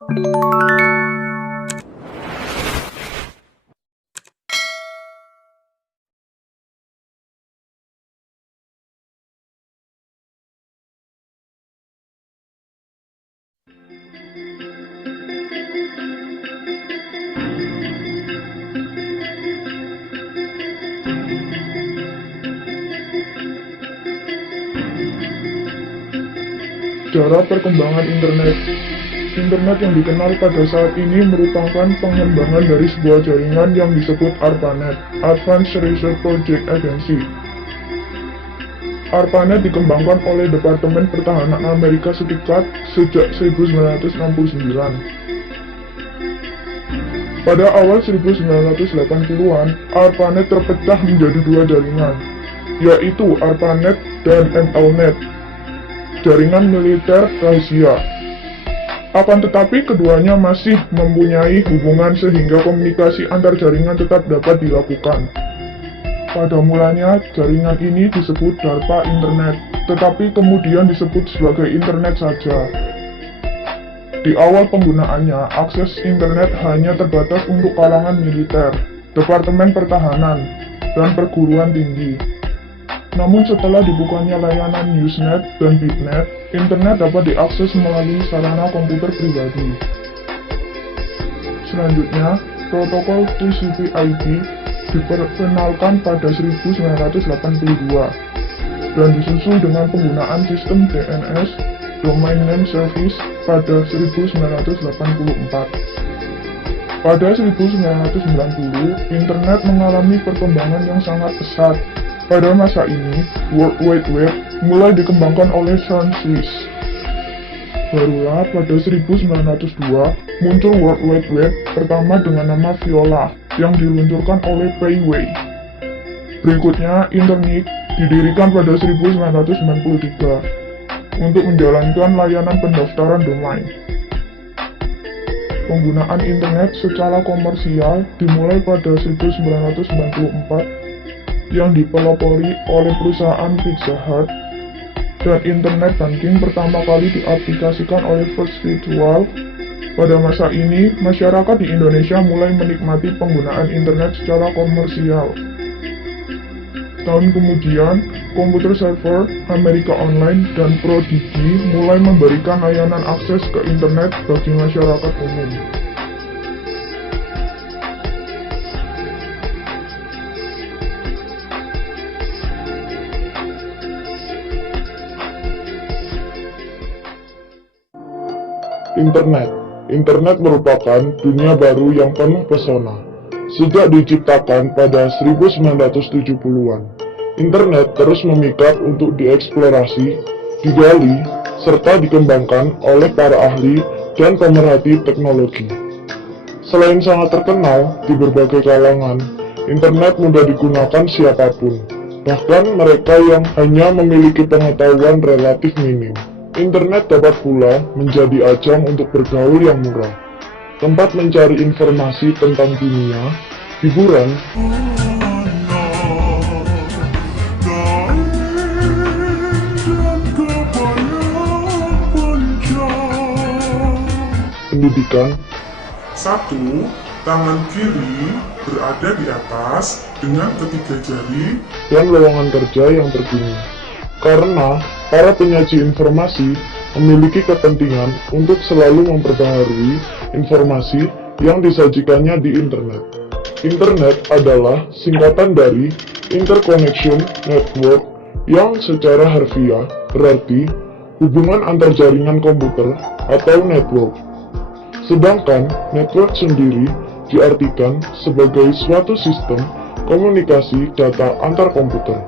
Sejarah perkembangan internet. Internet yang dikenal pada saat ini merupakan pengembangan dari sebuah jaringan yang disebut ARPANET, Advanced Research Project Agency. ARPANET dikembangkan oleh Departemen Pertahanan Amerika Serikat sejak 1969. Pada awal 1980-an, ARPANET terpecah menjadi dua jaringan, yaitu ARPANET dan MLNet, jaringan militer rahasia. Akan tetapi keduanya masih mempunyai hubungan sehingga komunikasi antar jaringan tetap dapat dilakukan. Pada mulanya, jaringan ini disebut DARPA Internet, tetapi kemudian disebut sebagai Internet saja. Di awal penggunaannya, akses internet hanya terbatas untuk kalangan militer, Departemen Pertahanan, dan perguruan tinggi. Namun setelah dibukanya layanan Usenet dan Bitnet, internet dapat diakses melalui sarana komputer pribadi. Selanjutnya, protokol TCP/IP diperkenalkan pada 1982 dan disusul dengan penggunaan sistem DNS (Domain Name Service) pada 1984. Pada 1990, internet mengalami perkembangan yang sangat pesat. Pada masa ini, World Wide Web mulai dikembangkan oleh Sean Swiss. Barulah pada 1902 muncul World Wide Web pertama dengan nama Viola yang diluncurkan oleh Pei Wei. Berikutnya, Internet didirikan pada 1993 untuk menjalankan layanan pendaftaran domain. Penggunaan internet secara komersial dimulai pada 1994 yang dipelopori oleh perusahaan Pizza Hut, dan internet banking pertama kali diaplikasikan oleh First Virtual. Pada masa ini, masyarakat di Indonesia mulai menikmati penggunaan internet secara komersial. Tahun kemudian, komputer server, Amerika Online, dan Prodigy mulai memberikan layanan akses ke internet bagi masyarakat umum. Internet merupakan dunia baru yang penuh pesona. Sejak diciptakan pada 1970-an, internet terus memikat untuk dieksplorasi, digali, serta dikembangkan oleh para ahli dan pemerhati teknologi. Selain sangat terkenal di berbagai kalangan, internet mudah digunakan siapapun, bahkan mereka yang hanya memiliki pengetahuan relatif minim. Internet dapat pula menjadi ajang untuk bergaul yang murah, tempat mencari informasi tentang dunia, hiburan, pendidikan. 1. Tangan kiri berada di atas dengan ketiga jari Dan lowongan kerja yang terkini. Karena para penyaji informasi memiliki kepentingan untuk selalu memperbaharui informasi yang disajikannya di internet. Internet adalah singkatan dari Interconnection Network yang secara harfiah berarti hubungan antar jaringan komputer atau network. Sedangkan network sendiri diartikan sebagai suatu sistem komunikasi data antar komputer.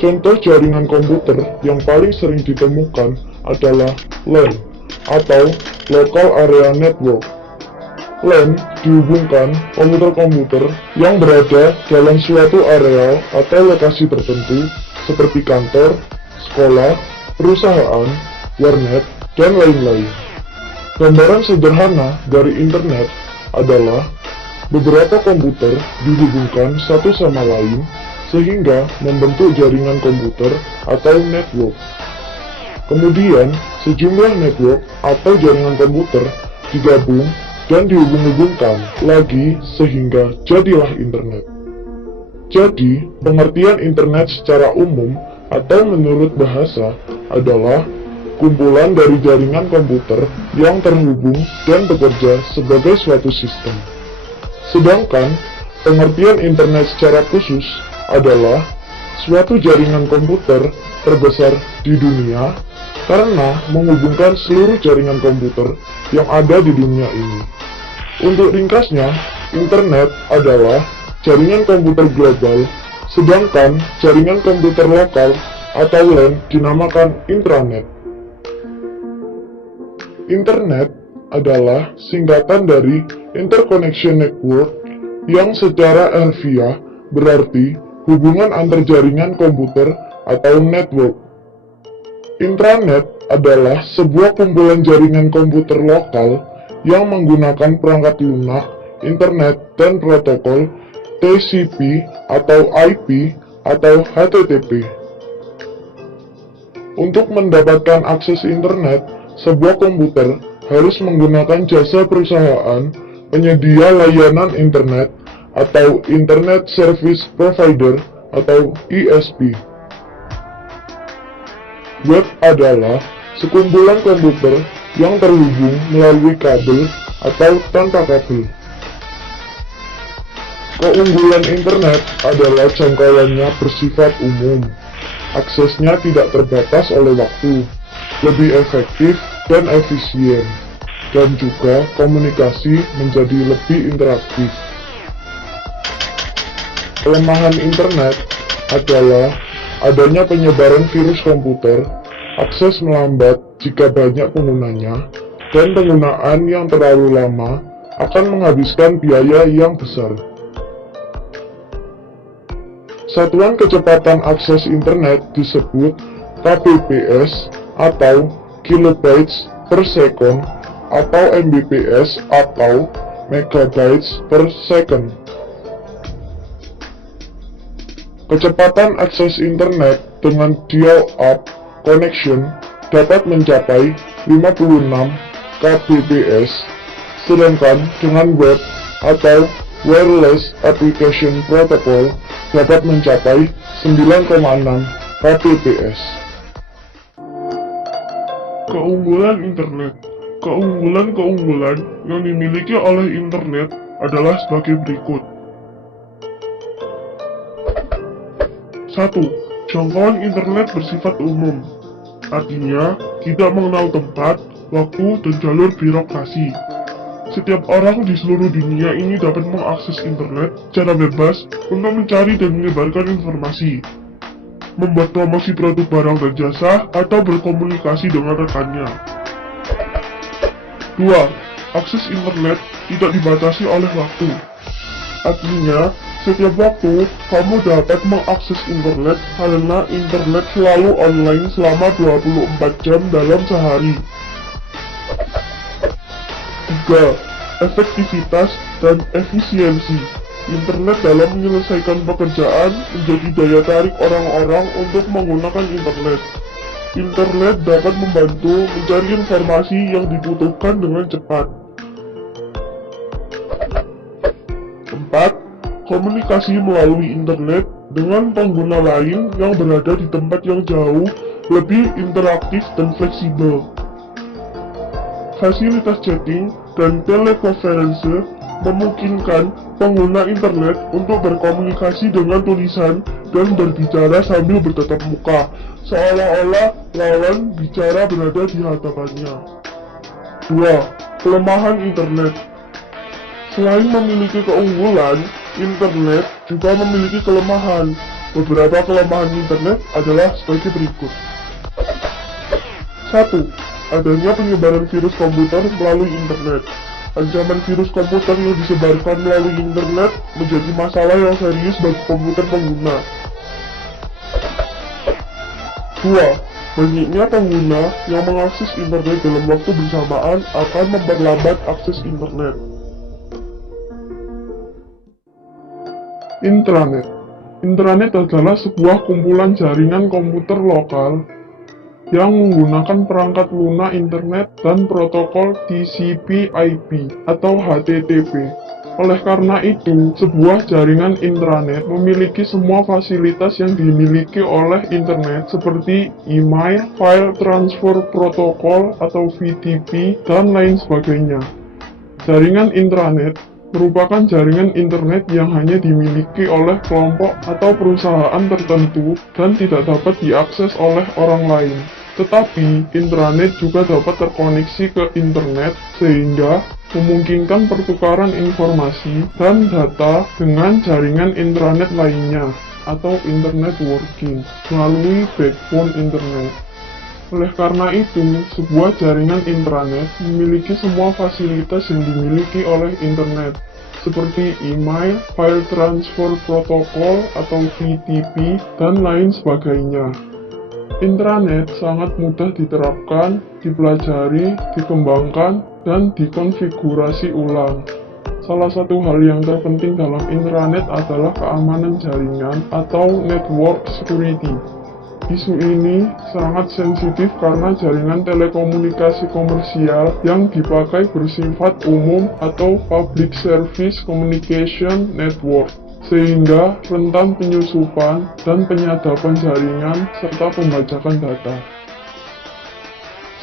Contoh jaringan komputer yang paling sering ditemukan adalah LAN atau Local Area Network. LAN dihubungkan komputer-komputer yang berada dalam suatu areal atau lokasi tertentu seperti kantor, sekolah, perusahaan, warnet, dan lain-lain. Gambaran sederhana dari internet adalah beberapa komputer dihubungkan satu sama lain sehingga membentuk jaringan komputer atau network. Kemudian, sejumlah network atau jaringan komputer digabung, dan dihubung-hubungkan lagi sehingga jadilah internet. Jadi, pengertian internet secara umum atau menurut bahasa adalah kumpulan dari jaringan komputer yang terhubung dan bekerja sebagai suatu sistem. Sedangkan, pengertian internet secara khusus adalah suatu jaringan komputer terbesar di dunia karena menghubungkan seluruh jaringan komputer yang ada di dunia ini. Untuk ringkasnya, internet adalah jaringan komputer global, sedangkan jaringan komputer lokal atau LAN dinamakan intranet. Internet adalah singkatan dari Interconnection Network yang secara harfiah berarti hubungan antar jaringan komputer atau network. Intranet adalah sebuah kumpulan jaringan komputer lokal yang menggunakan perangkat lunak, internet, dan protokol TCP atau IP atau HTTP. Untuk mendapatkan akses internet, sebuah komputer harus menggunakan jasa perusahaan penyedia layanan internet atau Internet Service Provider atau ISP. Web adalah sekumpulan komputer yang terhubung melalui kabel atau tanpa kabel. Keunggulan internet adalah jangkauannya bersifat umum, aksesnya tidak terbatas oleh waktu, lebih efektif dan efisien, dan juga komunikasi menjadi lebih interaktif. Kelemahan internet adalah adanya penyebaran virus komputer, akses melambat jika banyak penggunanya, dan penggunaan yang terlalu lama akan menghabiskan biaya yang besar. Satuan kecepatan akses internet disebut kbps atau kilobytes per second atau mbps atau megabytes per second. Kecepatan akses internet dengan dial-up connection dapat mencapai 56 kbps, sedangkan dengan web atau wireless application protocol dapat mencapai 9,6 kbps. Keunggulan internet. Keunggulan-keunggulan yang dimiliki oleh internet adalah sebagai berikut. 1. Jangkauan internet bersifat umum, artinya tidak mengenal tempat, waktu, dan jalur birokrasi. Setiap orang di seluruh dunia ini dapat mengakses internet secara bebas untuk mencari dan menyebarkan informasi, membuat promosi produk barang dan jasa, atau berkomunikasi dengan rekannya. 2. Akses internet tidak dibatasi oleh waktu, artinya setiap waktu, kamu dapat mengakses internet karena internet selalu online selama 24 jam dalam sehari. 3. Efektivitas dan efisiensi. Internet dalam menyelesaikan pekerjaan menjadi daya tarik orang-orang untuk menggunakan internet. Internet dapat membantu mencari informasi yang dibutuhkan dengan cepat. 4. Komunikasi melalui internet dengan pengguna lain yang berada di tempat yang jauh lebih interaktif dan fleksibel. Fasilitas chatting dan telekonferensi memungkinkan pengguna internet untuk berkomunikasi dengan tulisan dan berbicara sambil bertatap muka, seolah-olah lawan bicara berada di hadapannya. 2. Kelemahan internet. Selain memiliki keunggulan, internet juga memiliki kelemahan. Beberapa kelemahan internet adalah sebagai berikut. 1. Adanya penyebaran virus komputer melalui internet. Ancaman virus komputer yang disebarkan melalui internet menjadi masalah yang serius bagi komputer pengguna. 2. Banyaknya pengguna yang mengakses internet dalam waktu bersamaan akan memperlambat akses internet. Intranet. Intranet adalah sebuah kumpulan jaringan komputer lokal yang menggunakan perangkat lunak internet dan protokol TCP/IP atau HTTP. Oleh karena itu, sebuah jaringan intranet memiliki semua fasilitas yang dimiliki oleh internet seperti email, file transfer protocol atau VTP, dan lain sebagainya. Jaringan intranet merupakan jaringan internet yang hanya dimiliki oleh kelompok atau perusahaan tertentu dan tidak dapat diakses oleh orang lain. Tetapi, intranet juga dapat terkoneksi ke internet sehingga memungkinkan pertukaran informasi dan data dengan jaringan intranet lainnya atau internet working melalui backbone internet. Oleh karena itu, sebuah jaringan intranet memiliki semua fasilitas yang dimiliki oleh internet, seperti email, file transfer protocol atau VTP, dan lain sebagainya. Intranet sangat mudah diterapkan, dipelajari, dikembangkan, dan dikonfigurasi ulang. Salah satu hal yang terpenting dalam intranet adalah keamanan jaringan atau network security. Isu ini sangat sensitif karena jaringan telekomunikasi komersial yang dipakai bersifat umum atau public service communication network, sehingga rentan penyusupan dan penyadapan jaringan serta pembajakan data.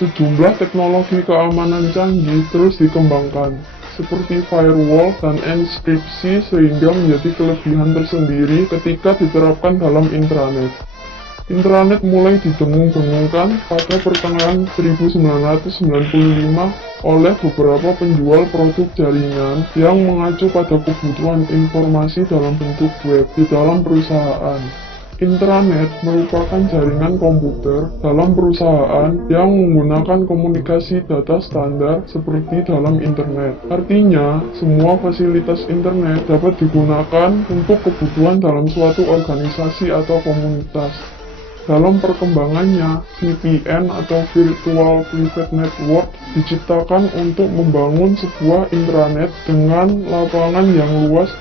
Sejumlah teknologi keamanan canggih terus dikembangkan, seperti firewall dan enkripsi sehingga menjadi kelebihan tersendiri ketika diterapkan dalam intranet. Intranet mulai didengung-dengungkan pada pertengahan 1995 oleh beberapa penjual produk jaringan yang mengacu pada kebutuhan informasi dalam bentuk web di dalam perusahaan. Intranet merupakan jaringan komputer dalam perusahaan yang menggunakan komunikasi data standar seperti dalam internet. Artinya, semua fasilitas internet dapat digunakan untuk kebutuhan dalam suatu organisasi atau komunitas. Dalam perkembangannya, VPN atau Virtual Private Network diciptakan untuk membangun sebuah intranet dengan lapangan yang luas